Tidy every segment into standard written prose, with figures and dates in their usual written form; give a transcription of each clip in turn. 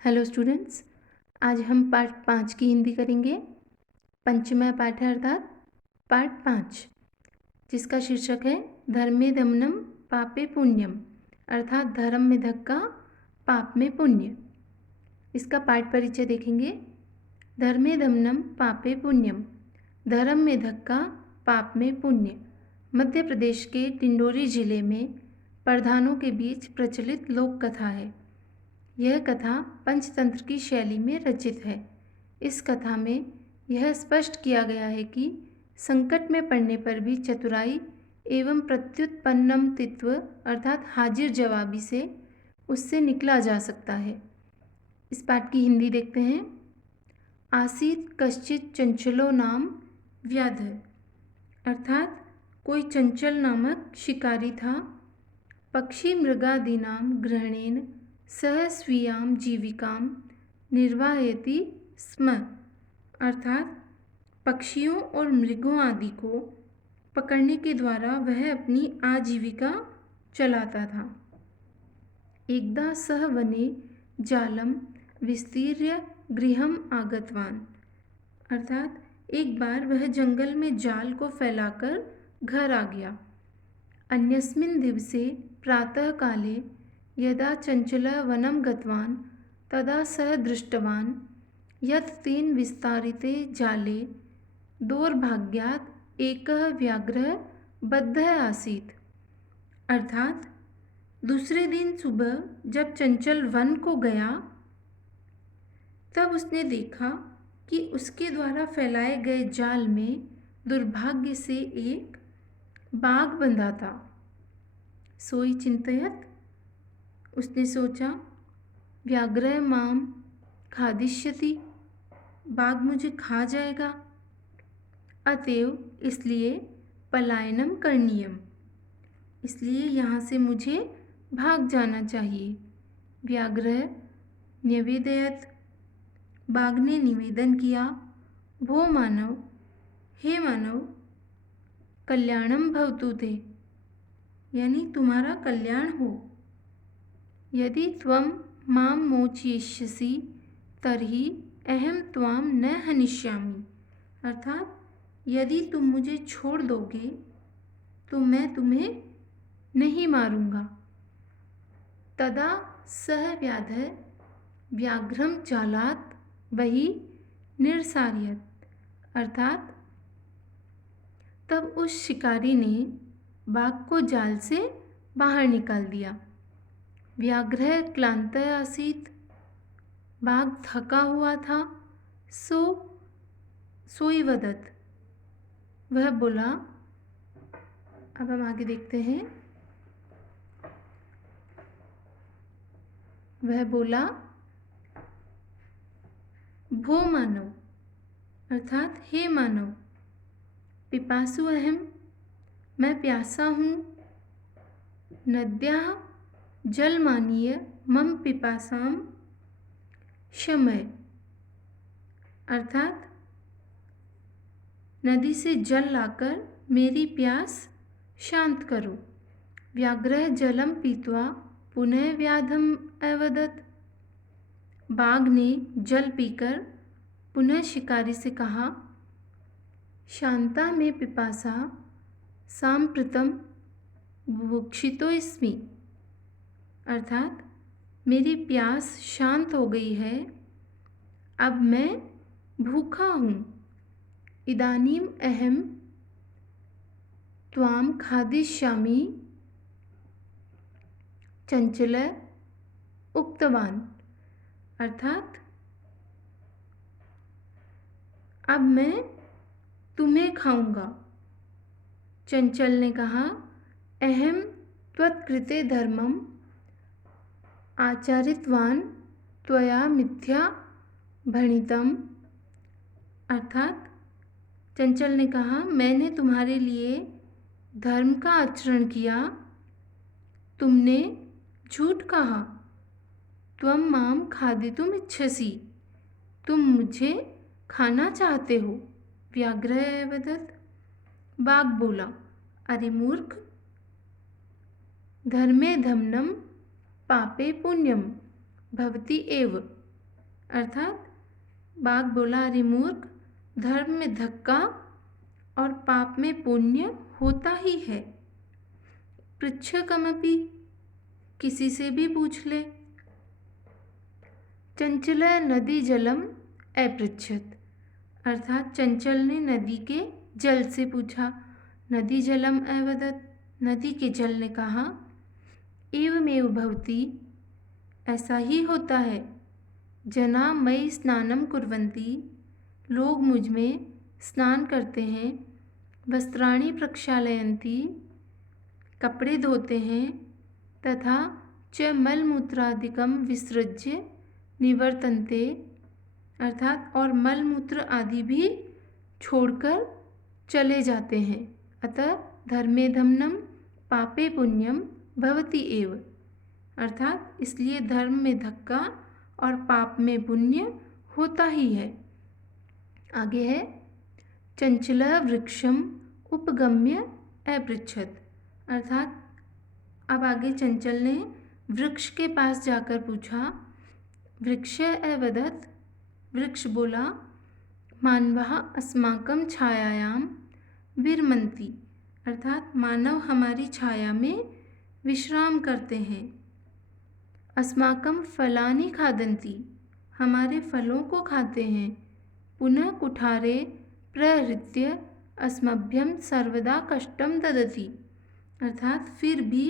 Hello students, आज हम part 5 की हिंदी करेंगे। पंचमा पाठ है अर्थात पार्ट 5, जिसका शीर्षक है धर्मे दमनम पापे पुण्यम, अर्थात धर्म में धक्का पाप में पुण्य। इसका पाठ परिचय देखेंगे। धर्मे दमनम पापे पुण्यम, धर्म में धक्का पाप में पुण्य मध्य प्रदेश के डिंडोरी जिले में प्रधानों के बीच प्रचलित लोक कथा है। यह कथा पंचतंत्र की शैली में रचित है। इस कथा में यह स्पष्ट किया गया है कि संकट में पड़ने पर भी चतुराई एवं प्रत्युत्पन्नमतित्व अर्थात हाजिर जवाबी से उससे निकला जा सकता है। इस पाठ की हिंदी देखते हैं। आसीत कश्चित चंचलो नाम व्याध, अर्थात कोई चंचल नामक शिकारी था। पक्षी मृगादीनाम ग्रहणेन सह स्वीयाम जीविकाम निर्वाहयति स्म, अर्थात पक्षियों और मृगों आदि को पकड़ने के द्वारा वह अपनी आजीविका चलाता था। एकदा सह वने जालम विस्तीर्य गृहम आगतवान, अर्थात एक बार वह जंगल में जाल को फैलाकर घर आ गया। अन्यस्मिन् दिवसे प्रातः काले यदा चंचलः वनं गतवान् तदा सः दृष्टवान् यत् तेन विस्तारिते जाले दौर्भाग्यात् एकः व्याघ्रः बद्धः आसीत्, अर्थात दूसरे दिन सुबह जब चंचल वन को गया तब उसने देखा कि उसके द्वारा फैलाए गए जाल में दुर्भाग्य से एक बाघ बंधा था। सोई चिंतयत, उसने सोचा, व्याघ्र माम खादिष्यति, बाघ मुझे खा जाएगा। अतएव इसलिए पलायनम करणीयम, इसलिए यहाँ से मुझे भाग जाना चाहिए। व्याघ्र न्यवेदयत, बाघ ने निवेदन किया, भो मानव, हे मानव, कल्याणम भवतु ते, यानी तुम्हारा कल्याण हो। यदि त्वं मां मोचयिष्यसि तर्हि अहम त्वां न हनिष्यामि, अर्थात यदि तुम मुझे छोड़ दोगे तो मैं तुम्हें नहीं मारूंगा। तदा सह व्याधः व्याघ्रम जालात् वही निरसार्यत, अर्थात तब उस शिकारी ने बाघ को जाल से बाहर निकाल दिया। व्याघ्र क्लांत आसीत, बाघ थका हुआ था। सोई वदत, वह बोला। अब हम आगे देखते हैं। वह बोला, भो मानव, अर्थात हे मानव, पिपासु अहम, मैं प्यासा हूँ। नद्याः जलमानीय मम पिपासाम शमय, अर्थात नदी से जल लाकर मेरी प्यास शांत करो। व्याघ्र जलम पीत्वा पुनः व्याधम अवदत, बाघ ने जल पीकर पुनः शिकारी से कहा, शांता में पिपासा सांप्रतम बुभुक्षितोऽस्मि, अर्थात मेरी प्यास शांत हो गई है, अब मैं भूखा हूँ। इदानीम अहम त्वाम खादिष्यामि चंचल उक्तवान, अर्थात अब मैं तुम्हें खाऊंगा। चंचल ने कहा, अहम त्वत्कृते धर्मम आचरितवान त्वया मिथ्या भणितम, अर्थात चंचल ने कहा, मैंने तुम्हारे लिए धर्म का आचरण किया, तुमने झूठ कहा। त्वं माम खादितुम इच्छसि, तुम मुझे खाना चाहते हो। व्याघ्र वदत, बाघ बोला, अरे मूर्ख, धर्मे धमनम पापे पुण्यम भवति एव, अर्थात बाघ बोला, अरे मूर्ख, धर्म में धक्का और पाप में पुण्य होता ही है। पृच्छ कमपि, किसी से भी पूछ ले। चंचल नदी जलम अपृच्छत, अर्थात चंचल ने नदी के जल से पूछा। नदी जलम अवदत, नदी के जल ने कहा। एवमेव भवति, ऐसा ही होता है। जना मयि स्नानम कुर्वन्ति, लोग मुझ में स्नान करते हैं। वस्त्राणि प्रक्षालयन्ति, कपड़े धोते हैं। तथा च मलमूत्रादिकम विसृज्य निवर्तन्ते, अर्थात और मलमूत्र आदि भी छोड़कर चले जाते हैं। अतः धर्मे धमनम पापे पुण्यम भवति एव, अर्थात इसलिए धर्म में धक्का और पाप में पुण्य होता ही है। आगे है चंचल वृक्षम उपगम्य अपृच्छत, अर्थात अब आगे चंचल ने वृक्ष के पास जाकर पूछा। वृक्ष अवदत्, वृक्ष बोला। मानवः अस्माकं छायायां विरमन्ति, अर्थात मानव हमारी छाया में विश्राम करते हैं। अस्माकं फलानि खादन्ति, हमारे फलों को खाते हैं। पुनः कुठारे प्रहृत्य अस्मभ्यं सर्वदा कष्टं ददति, अर्थात फिर भी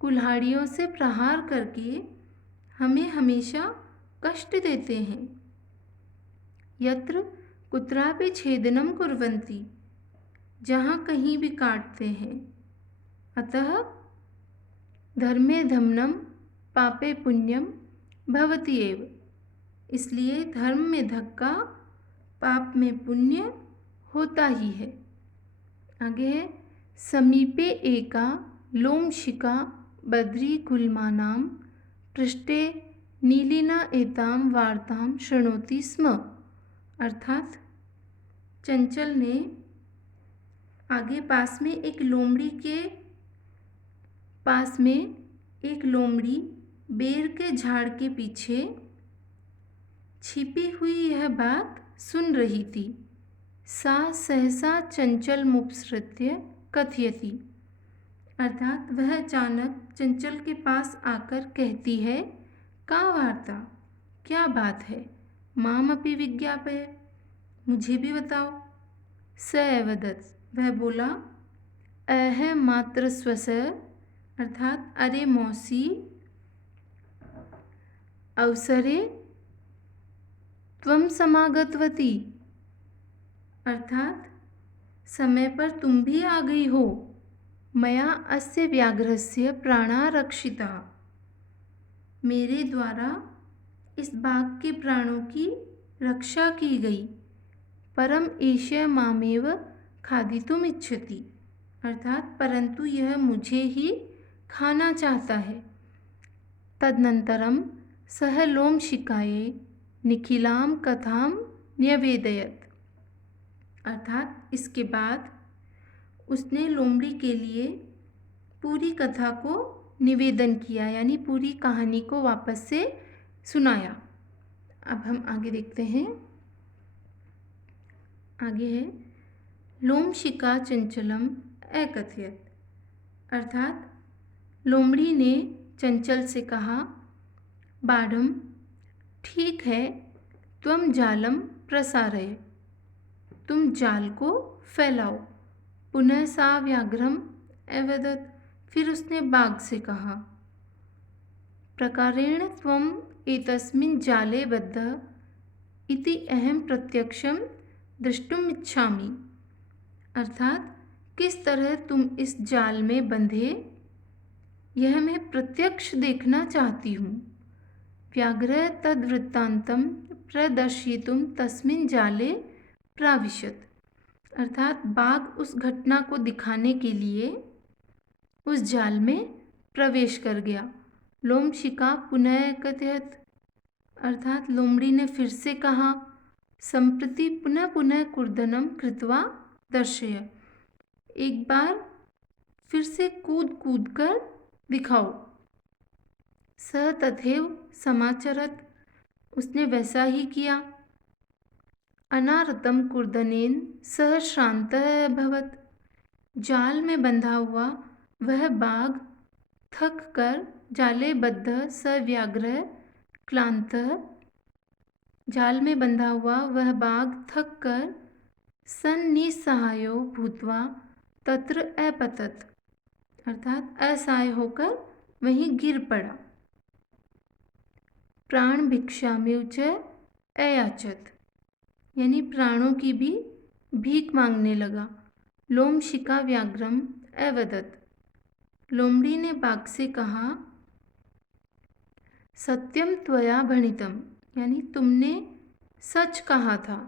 कुल्हाड़ियों से प्रहार करके हमें हमेशा कष्ट देते हैं। यत्र कुत्रापि छेदनम कुर्वन्ति, जहाँ कहीं भी काटते हैं। अतः धर्मे धमनम पापे पुण्यम भवति एव, इसलिए धर्म में धक्का पाप में पुण्य होता ही है। आगे है समीपे एका लोमशिका बद्री गुल्मानां पृष्ठे नीलिना एतां वार्तां शृणोति स्म, अर्थात चंचल ने आगे पास में एक लोमड़ी बेर के झाड़ के पीछे छिपी हुई यह बात सुन रही थी। सा सहसा चंचल मुपसृत्य कथयति, अर्थात वह अचानक चंचल के पास आकर कहती है, का वार्ता, क्या बात है। मामपि विज्ञापय, मुझे भी बताओ। स अवदत्, वह बोला। अह मात्र स्वस, अर्थात अरे मौसी, अवसरे त्वं समागतवती, अर्थात समय पर तुम भी आ गई हो। मया अस्य व्याघ्रस्य प्राणा रक्षिता, मेरे द्वारा इस बाघ के प्राणों की रक्षा की गई। परम एष मामेव खादितुम इच्छति, अर्थात परंतु यह मुझे ही खाना चाहता है। तदनंतरम सह लोमशिकायै निखिलां कथां न्यवेदयत्, अर्थात इसके बाद उसने लोमड़ी के लिए पूरी कथा को निवेदन किया, यानी पूरी कहानी को वापस से सुनाया। अब हम आगे देखते हैं। आगे है लोमशिका चंचलम अकथयत, अर्थात लोमड़ी ने चंचल से कहा, बाढ़म, ठीक है, त्वं जालम प्रसारय, तुम जाल को फैलाओ। पुनः सा व्याघ्रम अवदत्, फिर उसने बाघ से कहा। प्रकारेण त्वम् एतस्मिन् जाले बद्धः इति अहं प्रत्यक्षं द्रष्टुम् इच्छामि, अर्थात किस तरह तुम इस जाल में बंधे, यह मैं प्रत्यक्ष देखना चाहती हूँ। व्याघ्र तद्वृत्तान्तं प्रदर्शयितुं तस्मिन् जाले प्राविशत्, अर्थात बाघ उस घटना को दिखाने के लिए उस जाल में प्रवेश कर गया। लोमशिका पुनः कथयत, अर्थात लोमड़ी ने फिर से कहा। संप्रति पुनः पुनः कूर्दनम कृत्वा दर्शय, एक बार फिर से कूद कूद कर दिखाओ। स तथैव समाचरत, उसने वैसा ही किया। अनारतं कूर्दनेन सह श्रान्तः अभवत्। जाल में बंधा हुआ वह बाघ थक कर जाले बद्ध स व्याघ्रः क्लान्तः। जाल में बंधा हुआ वह बाघ थक कर सन्निस्सहायो भूत्वा तत्र अपतत, अर्थात असहाय होकर वहीं गिर पड़ा। प्राण भिक्षामेव च अयाचत, यानी प्राणों की भी भीख मांगने लगा। लोमशिका व्याघ्रम अवदत, लोमड़ी ने बाघ से कहा सत्यम त्वया भणितम, यानी तुमने सच कहा था।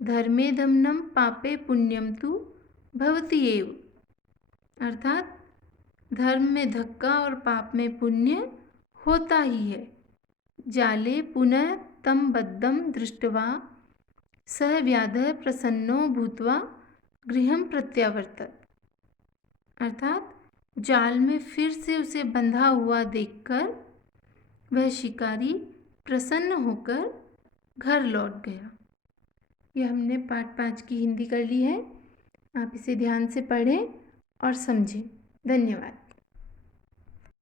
धर्मे दमनम पापे पुण्यम तु भवति एव, अर्थात धर्म में धक्का और पाप में पुण्य होता ही है। जाले पुनः तम बद्धम दृष्ट्वा सह व्याधः प्रसन्नो भूत्वा गृहं प्रत्यावर्तत, अर्थात जाल में फिर से उसे बंधा हुआ देखकर वह शिकारी प्रसन्न होकर घर लौट गया। यह हमने पाठ 5 की हिंदी कर ली है। आप इसे ध्यान से पढ़ें और समझें। धन्यवाद।